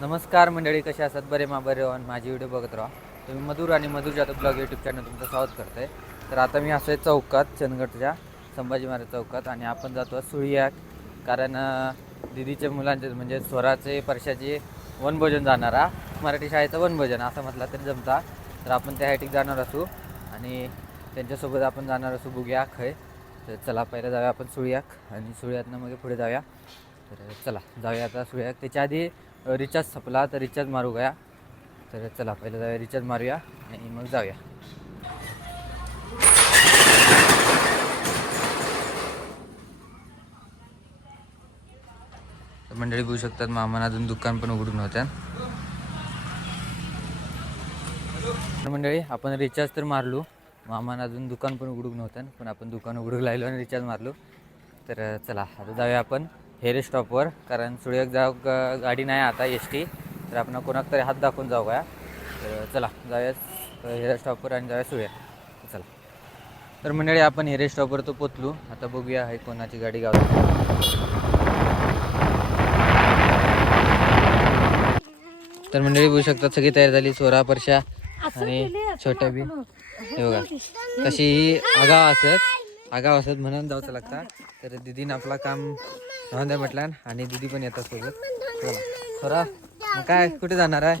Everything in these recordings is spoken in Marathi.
नमस्कार मंडळी, कशा असतात? बरे बरे माझी व्हिडिओ बघत राहा तुम्ही. मधुर आणि मधुर जाधव ब्लॉग यूट्यूब चॅनल तुमचं स्वागत करतो आहे. तर आता मी असं चौकात, चंदगडच्या संभाजी महाराज चौकात, आणि आपण जातो सुळियाक. कारण दिदीच्या मुलांचे म्हणजे स्वराचे परशाचे वनभोजन जाणारा, मराठी शाळेचं वनभोजन असं म्हटलं तरी जमता. तर आपण त्यासाठी जाणार असू आणि त्यांच्यासोबत आपण जाणार असू बघूया खय. तर चला पहिलं जाऊया आपण सुळियाक, आणि सुळियातनं मग पुढे जाऊया. तर चला जाऊया आता सुळियाक. त्याच्या आधी रिचार्ज संपला तर रिचार्ज मारू गया. तर चला पहिलं जाऊया, रिचार्ज मारूया आणि मग जाऊया. तर मंडळी बघू शकतात, मामानं अजून दुकान पण उघडून होत्या. मंडळी आपण रिचार्ज तर मारलो, मामानं अजून दुकान पण उघडून नव्हतं, पण आपण दुकान उघडून राहिलो आणि रिचार्ज मारलो. तर चला आता जाऊया आपण हेरे स्टॉपवर, कारण सुळियाक जाऊ गाडी नाही आता एस टी. तर आपण कोणाक तरी हात दाखवून जाऊ का. तर चला जाऊया हेरे स्टॉपवर आणि जाऊया सुळियाक. चला तर मंडळी आपण हेरे स्टॉपवर तो पोचलो. आता बघूया आहे कोणाची गाडी गावली. तर मंडळी बघू शकतात सगळी तयार झाली, सोरा परशा आणि छोट्या बी. हे बघा कशी आगाव असत म्हणून जाऊचं लागतं. तर दिदीनं आपला काम राहून द्या म्हटलं, आणि दिदी पण येतात सोबत. सोरा काय कुठे जाणार आहे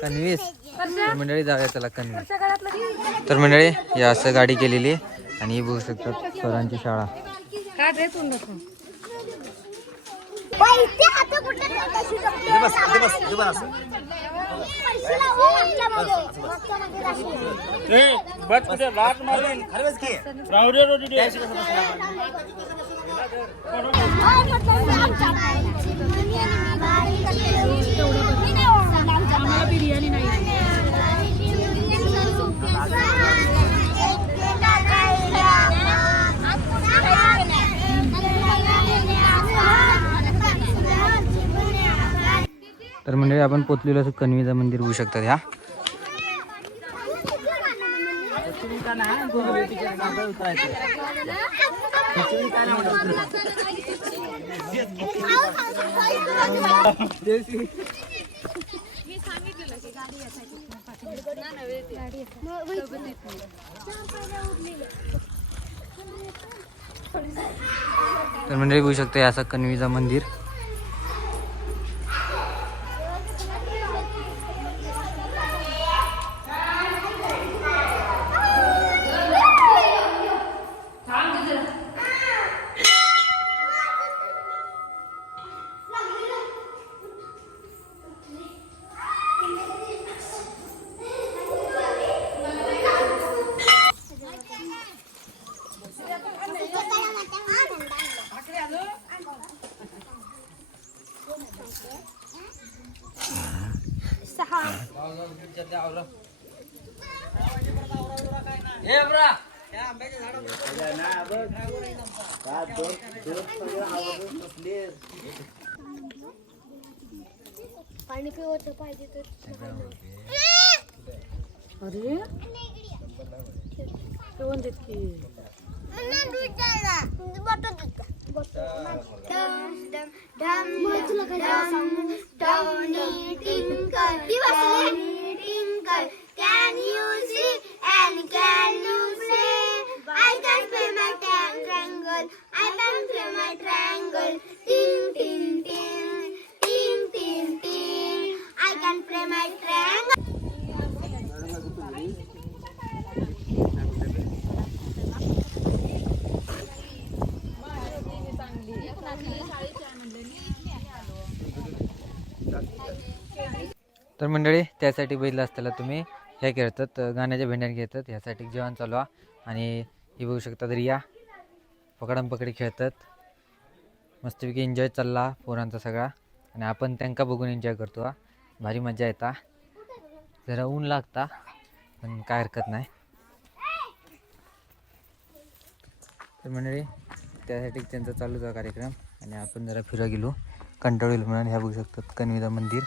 कन्वीस? मंडळी जाऊया चला कन्वीस. तर मंडळी या असं गाडी केलेली, आणि बघू शकतात स्वरांची शाळा. तर मंडळी आपण पोचलेलो असं कन्वीचं मंदिर होऊ शकतात. ह्या तर मंडळी बघू शकता हे असं कन्वीचं मंदिर. पाणी पिवचं पाहिजे तर अरे जेवण देत की Can you see and can you say I can play my triangle, I can play my triangle, ting ting ting, ting ting ting, I can play my triangle. तर मंडळी त्यासाठी बघितलं असताना तुम्ही हे खेळतात, गाण्याच्या भेंड्या घेतात, ह्यासाठी जेवण चालू आहे. आणि हे बघू शकतात रिया पकडम पकडी खेळतात. मस्तपैकी एन्जॉय चालला पोरांचा सगळा, आणि आपण त्यांना बघून एन्जॉय करतो. भारी मजा येता. जरा ऊन लागता पण काय हरकत नाही. तर मंडळी त्यासाठी त्यांचा चालूच आहे कार्यक्रम, आणि आपण जरा फिरा गेलो कंटाळलो म्हणून. ह्या बघू शकतात कन्वीदा मंदिर,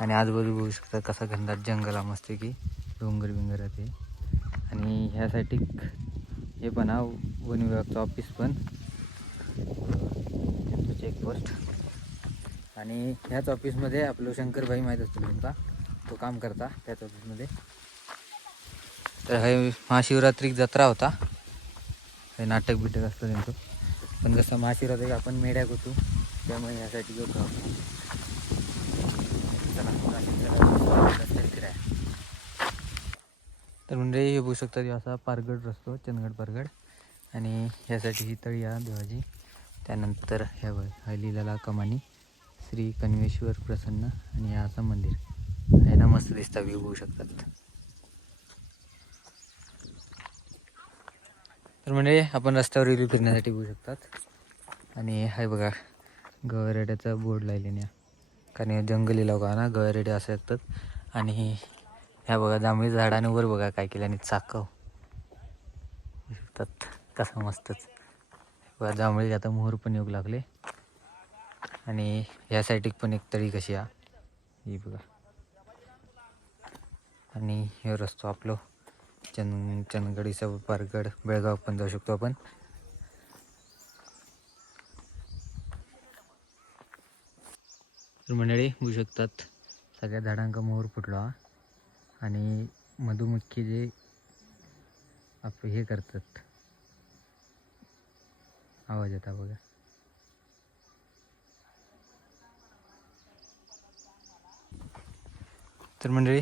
आणि आजूबाजू बघू शकतात कसा घनदाट जंगल आहे, मस्त की डोंगर बिंगर आहे ते. आणि ह्यासाठी हे पण वन विभागचं ऑफिस पण चेकपोस्ट. आणि ह्याच ऑफिसमध्ये आपलं शंकरभाई माहीत असतो तुमचा, तो काम करता त्याच ऑफिसमध्ये. तर हे महाशिवरात्रीक जत्रा होता, हे नाटक बिटक असतं त्यांचं. पण कसं महाशिवरात्री आपण मेढ्याक होतो त्यामुळे ह्यासाठी गेलो आपण. चला रस्त्यात फिराय. तर म्हणजे हे बघू शकतात हे असा पारगड रस्तो, चंदगड पारगड. आणि ह्यासाठी ही तळी आहे देवाची. त्यानंतर ह्या लिहिलेला कमानी श्री कण्वेश्वर प्रसन्न. आणि हा असं मंदिर आहे ना, मस्त दिसता, व्ह्यू बघू शकतात. तर म्हणजे आपण रस्त्यावर रिव्ह्यू फिरण्यासाठी बघू शकतात. आणि हाय बघा गवरेड्याचा बोर्ड लावलेला, कारण हे जंगली लोक ना गवरेडे असे असतात. आणि ह्या बघा जांभळी झाडांवर बघा काय केलं, आणि चाकव शकतात कसं मस्तच बघा. जांभळी आता मोहर पण येऊ लागले. आणि ह्या साईडीक पण एक तळी कशी आहे ही बघा. आणि हे रस्तो आपलं चंदगडीचा पारगड बेळगाव पण जाऊ शकतो आपण. तर मंडळी होऊ शकतात सगळ्या झाडांका मोहर फुटला. आणि मधुमक्खी जे आपलं हे करतात आवाज येता बघा. तर मंडळी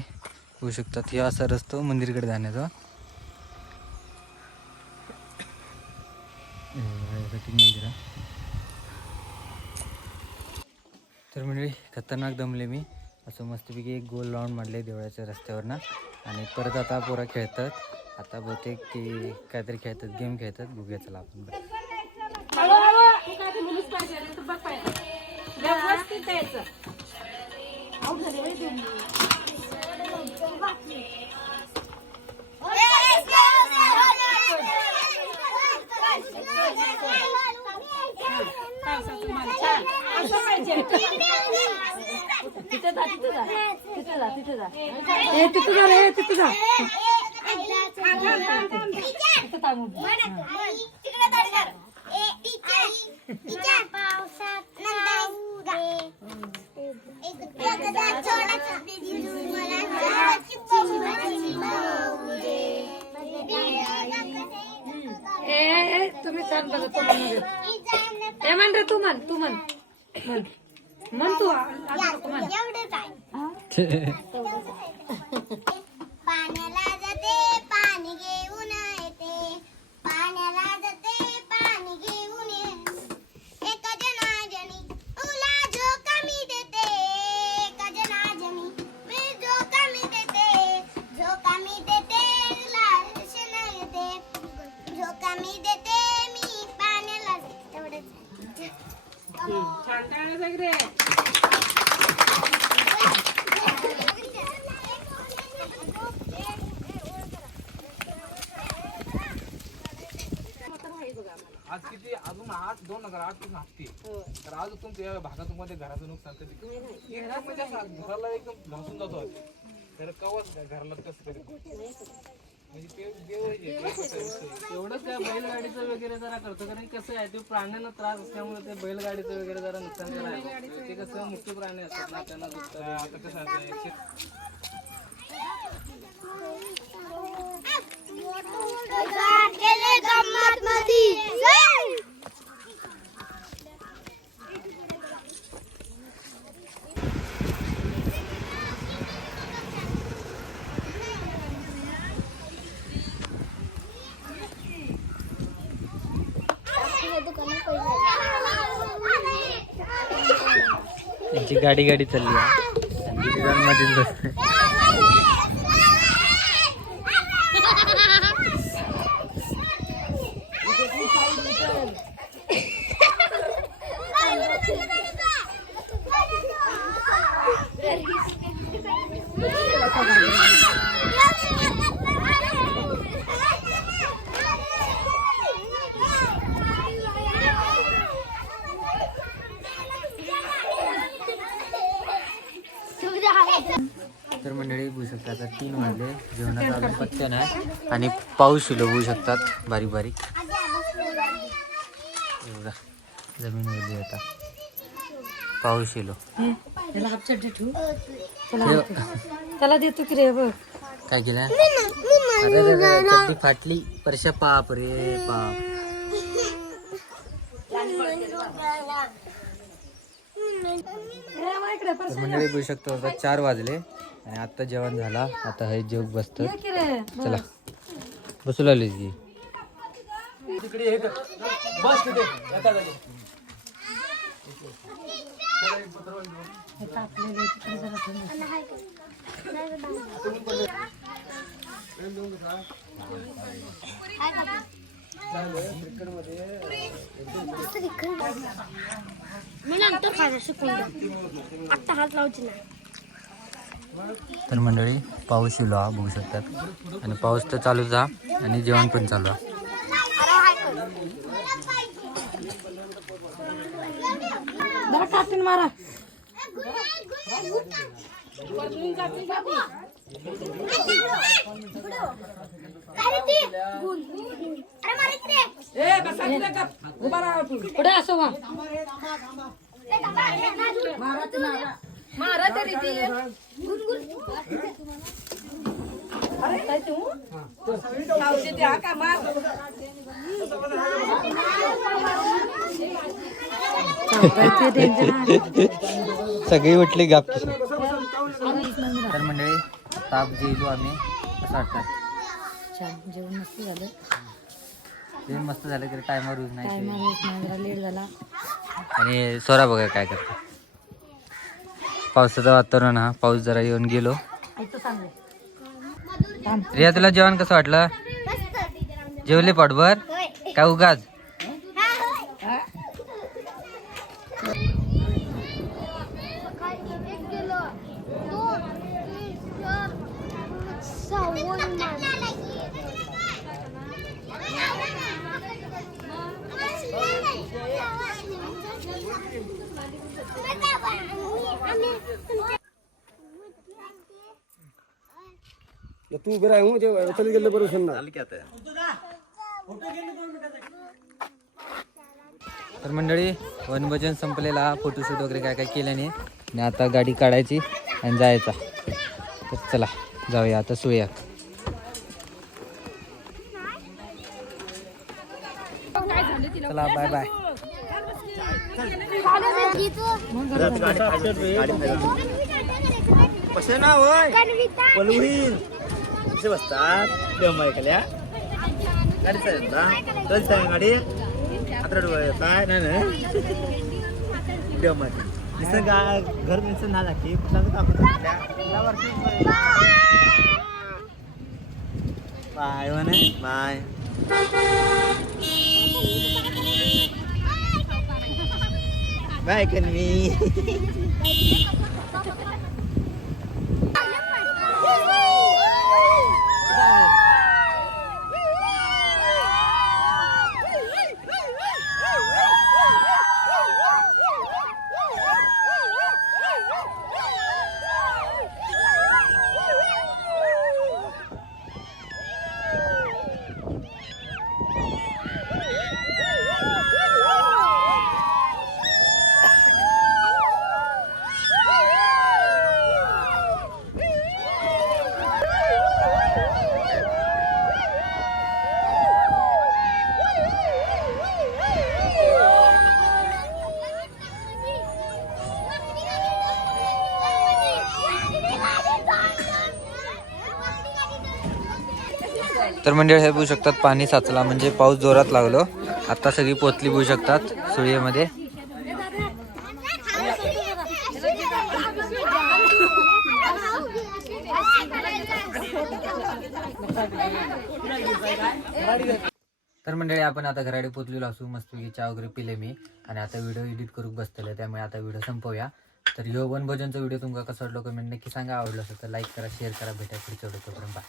होऊ शकतात हे असा रस्तो मंदिरकडे जाण्याचा. मंदिर आहे. तर मंडळी खतरनाक दमले मी, असं मस्तपैकी एक गोल राऊंड मारले देवळाच्या रस्त्यावर ना. आणि परत आता पोरं खेळतात, आता बहुतेक ती काहीतरी खेळतात, गेम खेळतात. बघूया चला आपण. तुम्ही छान बघा. तू म्हण रे, तू म्हण, तू म्हण, म्हण तू म्हण. पाण्याला जाते पाणी घेऊन येते, पाण्याला जाते पाणी घेऊन येते. एका जनाजनी तुला जो कमी देते, एका जनाजनी मी जो कमी देते, जो कमी देते लालशेन येते, जो कमी देते मी पाण्याला. तेवढंच छान छान सगळे. आज किती अजून 2008 पासून हाती. तर आज तुमच्या भागातून मध्ये घराचं नुकसान कधी एकदम म्हणजे असं घराला एकदम घासून जातो. तर कवाच घराला कसं कधी म्हणजे ते एवढंच त्या बैलगाडीचं वगैरे जरा करतो, कारण कसं आहे ते प्राण्यांना त्रास असल्यामुळे ते बैलगाडीचं वगैरे जरा नुकसान करायचं. ते कसं मुख्य प्राणी असतात ना, त्यांना आता कसं आहे गेले गंमत मधी. त्यांची गाडी गाडी चालली आहे आणि तिघांमध्येच बसते. तर मंडळी बघू शकता आता 3 वाजले, जेवणाचा अजून पत्त्या नाही. आणि पाऊस सुद्धा बघू शकतात बारीक बारीक एवढा जमीन वरली आता पाऊस येलो. त्याला गपचट ठेवू. त्याला देतो की रे बघ. काय केलं? अरे चड्डी फाटली. परशा पाप रे पाप. तर मंडळी बघू शकतो आता 4 वाजले आणि आता जेवण झाला. आता हे जेव बसत. चला बसू लागली की. मी नंतर खायला शिकून आता हात लावची नाही. तर मंडळी पाऊस येलो हा बघू शकतात आणि पाऊस तर चालूच हा आणि जेवण पण चालू आहे. जरा कापून मारा. पुढे असो वा. मारा तरी ती. सगळी उठली गाप. तर मंडळी ताप जेलो आम्ही असं वाटतं. छान जेवण मस्त झालं. जेवण मस्त झालं की टायमावर यूज नाही. जरा लेट झाला. आणि सोरा बघा काय करतो. पावसाचं वातावरण हा. पाऊस जरा येऊन गेलो. रिया तुला जेवण कसं वाटलं? जेवले पोटभर काय उगाच? तू बरं आहे ते चल गेलं बरं सुन तर मंडळी वनभोजन संपलेला. फोटोशूट वगैरे काय काय केलं नाही आणि आता गाडी काढायची आणि जायचा. तर चला जाऊया आता सुया. चला बाय बाय. कसे ना होय पलवडील कसे बसतात देवमायकल्या गाडी चालेल ना चल चालेल गाडी आता काय नाही देवमाय निसं घर निसं ना लागते कुठला बाय म्हणे बाय. बाय कन्वी. तर मंडळी हे बघू शकतात पाणी साचला म्हणजे पाऊस जोरात लागलो. आता सगळी पोचली बघू शकतात सुळीमध्ये. तर मंडळी आपण आता घराकडे पोचलेलो असू. मस्तपैकी चहा वगैरे पिले मी आणि आता व्हिडिओ एडिट करून बसतले. त्यामुळे आता व्हिडिओ संपवूया. तर ह्यो वनभोजनचा व्हिडिओ तुमका कसा वाटलो कमेंट नक्की सांगा. आवडलं असेल तर लाईक करा, शेअर करा. भेटा पुढच्या व्हिडिओ.